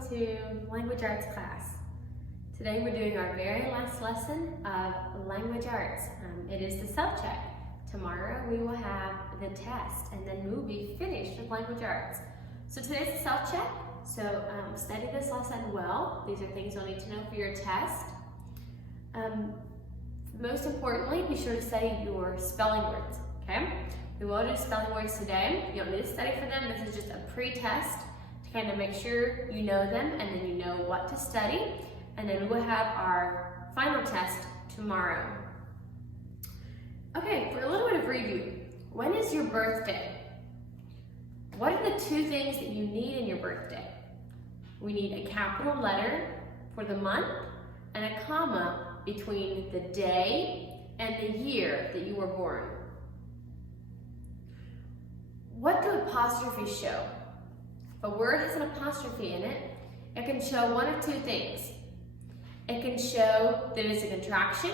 welcome to Language Arts class. Today we're doing our very last lesson of language arts. It is the self-check. Tomorrow we will have the test and then we will be finished with language arts. So today's the self-check, so study this lesson well. These are things you'll need to know for your test. Most importantly, be sure to study your spelling words, okay? We will do spelling words today. You don't need to study for them. This is just a pre-test to kind of make sure you know them and then you know what to study. And then we'll have our final test tomorrow. Okay, for a little bit of review. When is your birthday? What are the two things that you need in your birthday? We need a capital letter for the month and a comma between the day and the year that you were born. What do apostrophes show? If a word has an apostrophe in it, it can show one of two things. It can show that it's a contraction,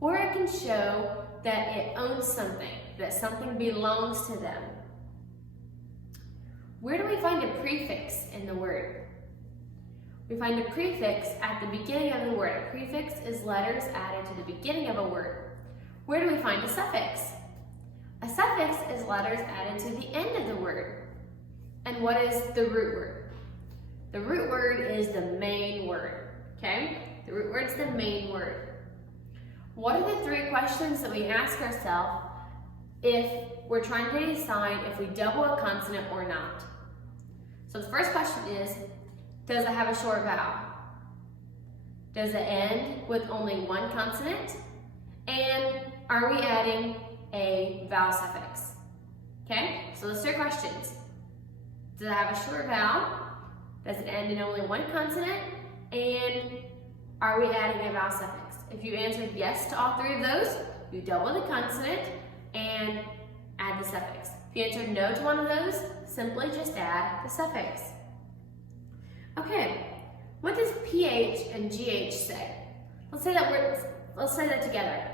or it can show that it owns something, that something belongs to them. Where do we find a prefix in the word? We find a prefix at the beginning of the word. A prefix is letters added to the beginning of a word. Where do we find a suffix? A suffix is letters added to the end of the word. And what is the root word? The root word is the main word, okay? The root word is the main word. What are the three questions that we ask ourselves if we're trying to decide if we double a consonant or not? So the first question is, does it have a short vowel? Does it end with only one consonant? And are we adding a vowel suffix? Okay, so those three questions. Does it have a short vowel? Does it end in only one consonant? And are we adding a vowel suffix? If you answered yes to all three of those, you double the consonant and add the suffix. If you answered no to one of those, simply just add the suffix. Okay, what does PH and GH say? Let's say that together.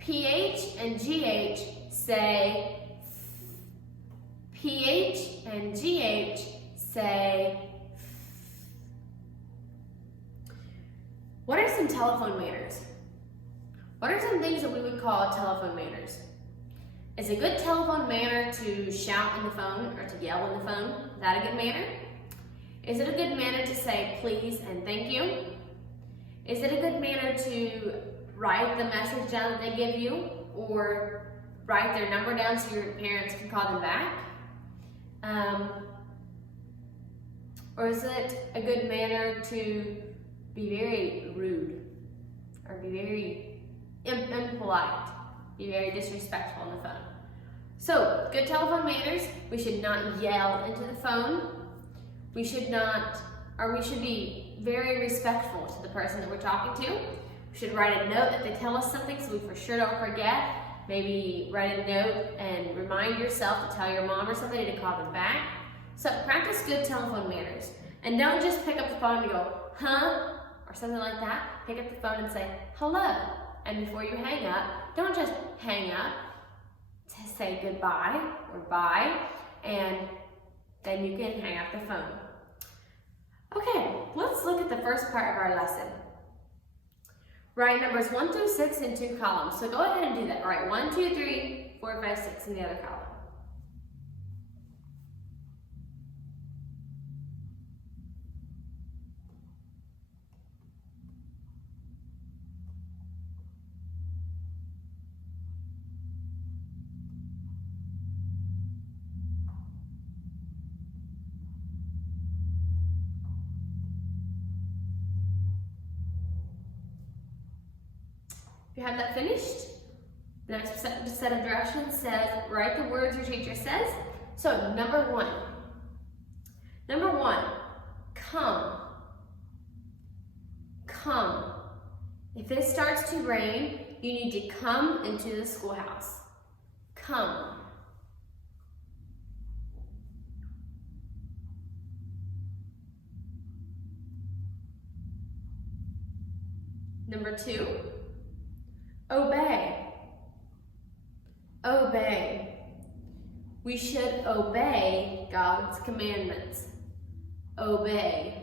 PH and GH say PH and GH say. What are some telephone manners? What are some things that we would call telephone manners? Is a good telephone manner to shout in the phone or to yell in the phone? Is that a good manner? Is it a good manner to say please and thank you? Is it a good manner to write the message down that they give you or write their number down so your parents can call them back? Or is it a good manner to be very rude or be very impolite, be very disrespectful on the phone? So, good telephone manners, we should not yell into the phone. We should be very respectful to the person that we're talking to. We should write a note if they tell us something so we for sure don't forget. Maybe write a note and remind yourself to tell your mom or somebody to call them back. So practice good telephone manners. And don't just pick up the phone and go, huh? Or something like that. Pick up the phone and say, hello. And before you hang up, don't just hang up. To say goodbye or bye. And then you can hang up the phone. Okay, let's look at the first part of our lesson. Write numbers 1 through 6 in 2 columns. So go ahead and do that. All right, 1, 2, 3, 4, 5, 6 in the other column. If you have that finished, the next set of directions says, write the words your teacher says. So, number 1. Number 1, come. Come. If it starts to rain, you need to come into the schoolhouse. Come. Number 2, obey. Obey. We should obey God's commandments. Obey.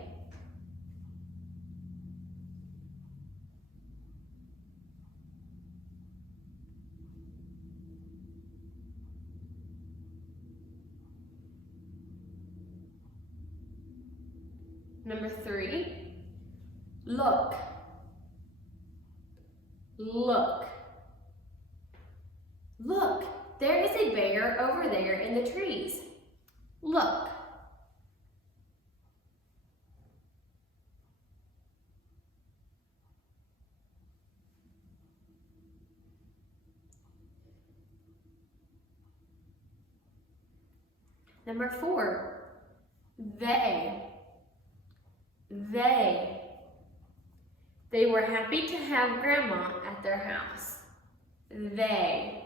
Number 3, look. Look. Look, there is a bear over there in the trees. Look. Number 4, they. They. They were happy to have Grandma at their house. They.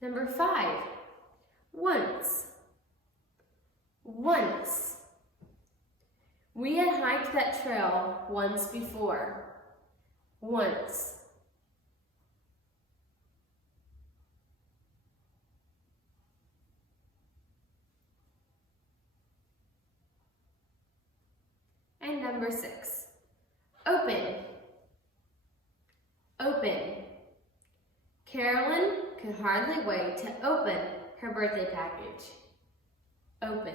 Number 5, once. Once. We had hiked that trail once before. Once. And number 6, open. Open. Carolyn could hardly wait to open her birthday package. Open.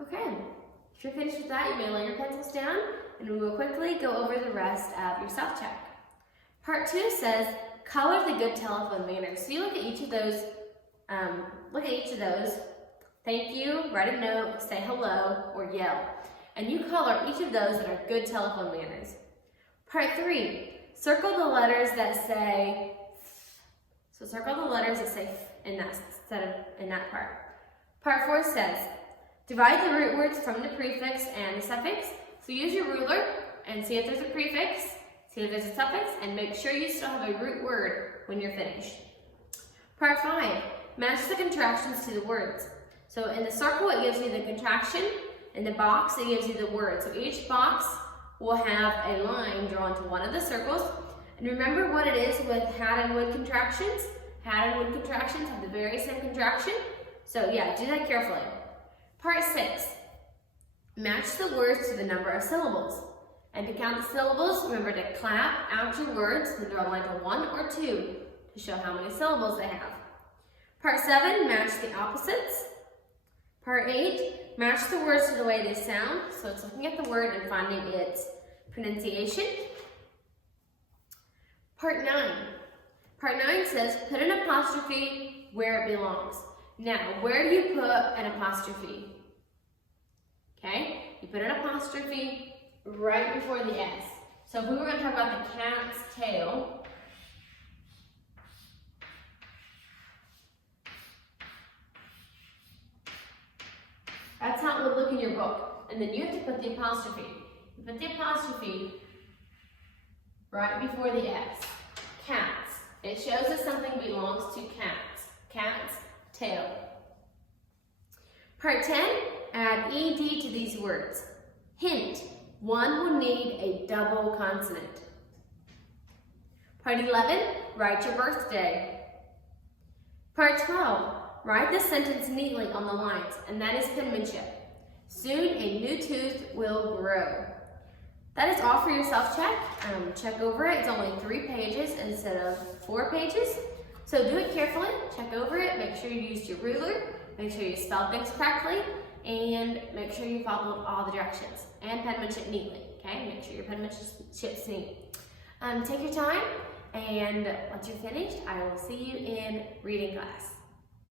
Okay, if you're finished with that, you may lay your pencils down and we will quickly go over the rest of your self-check. Part 2 says, color the good telephone manners. So you look at each of those, thank you, write a note, say hello, or yell. And you color each of those that are good telephone manners. Part 3, circle the letters that say f. So circle the letters that say f in that part. Part 4 says, divide the root words from the prefix and the suffix. So use your ruler and see if there's a prefix, see if there's a suffix, and make sure you still have a root word when you're finished. Part 5, match the contractions to the words. So in the circle, it gives you the contraction. In the box, it gives you the word. So each box will have a line drawn to one of the circles. And remember what it is with had and would contractions. Had and would contractions have the very same contraction. So yeah, do that carefully. Part 6, match the words to the number of syllables. And to count the syllables, remember to clap out your words and draw a line to 1 or 2 to show how many syllables they have. Part 7, match the opposites. Part 8, match the words to the way they sound. So it's looking at the word and finding its pronunciation. Part 9. Part 9 says, put an apostrophe where it belongs. Now, where do you put an apostrophe? Okay, you put an apostrophe right before the S. So if we were going to talk about the cat's tail, that's how it would look in your book. And then you have to put the apostrophe. You put the apostrophe right before the S. Cats. It shows that something belongs to cats. Cat's tail. Part 10, add ED to these words. Hint, one will need a double consonant. Part 11, write your birthday. Part 12, write the sentence neatly on the lines, and that is penmanship. Soon a new tooth will grow. That is all for your self-check. Check over it. It's only 3 pages instead of 4 pages. So do it carefully, check over it, make sure you used your ruler, make sure you spelled things correctly, and make sure you followed all the directions. And penmanship neatly, okay? Make sure your penmanship's neat. Take your time, and once you're finished, I will see you in reading class.